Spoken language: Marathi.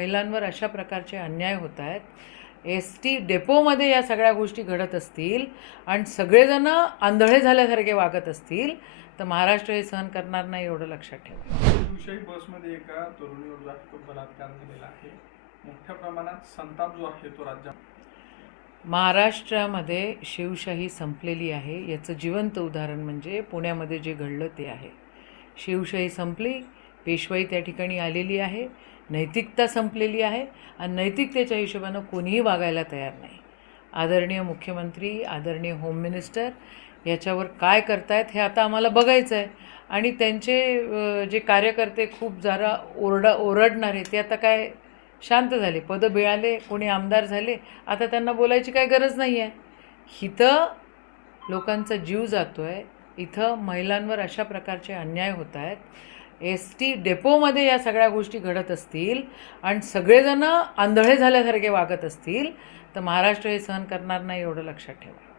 महिलांवर अशा प्रकारचे अन्याय होत आहेत, एस टी डेपोमध्ये या सगळ्या गोष्टी घडत असतील आणि सगळेजण आंधळे झाल्यासारखे वागत असतील तर महाराष्ट्र हे सहन करणार नाही, एवढं लक्षात ठेवा. शिवशाही बसमध्ये एका तरुणीवर जास्त बलात्कार झालेला आहे. मोठ्या प्रमाणात संताप जो आहे तो राज्यात. महाराष्ट्रामध्ये शिवशाही संपलेली आहे याचं जिवंत उदाहरण म्हणजे पुण्यामध्ये जे घडलं ते आहे. शिवशाही संपली, पेशवाई त्या ठिकाणी आलेली आहे, नैतिकता संपलेली आहे आणि नैतिकतेच्या हिशोबानं कोणीही वागायला तयार नाही. आदरणीय मुख्यमंत्री, आदरणीय होम मिनिस्टर याच्यावर काय करतायत हे आता आम्हाला बघायचं आहे. आणि त्यांचे जे कार्यकर्ते खूप जरा ओरडणारे ते आता काय शांत झाले, पदं मिळाले, कोणी आमदार झाले, आता त्यांना बोलायची काही गरज नाही आहे. इथं लोकांचा जीव जातो आहे, इथं महिलांवर अशा प्रकारचे अन्याय होत आहेत, एस टी डेपोमध्ये या सगळ्या गोष्टी घडत असतील आणि सगळेजण आंधळे झाल्यासारखे वागत असतील तर महाराष्ट्र हे सहन करणार नाही, एवढं लक्षात ठेवा.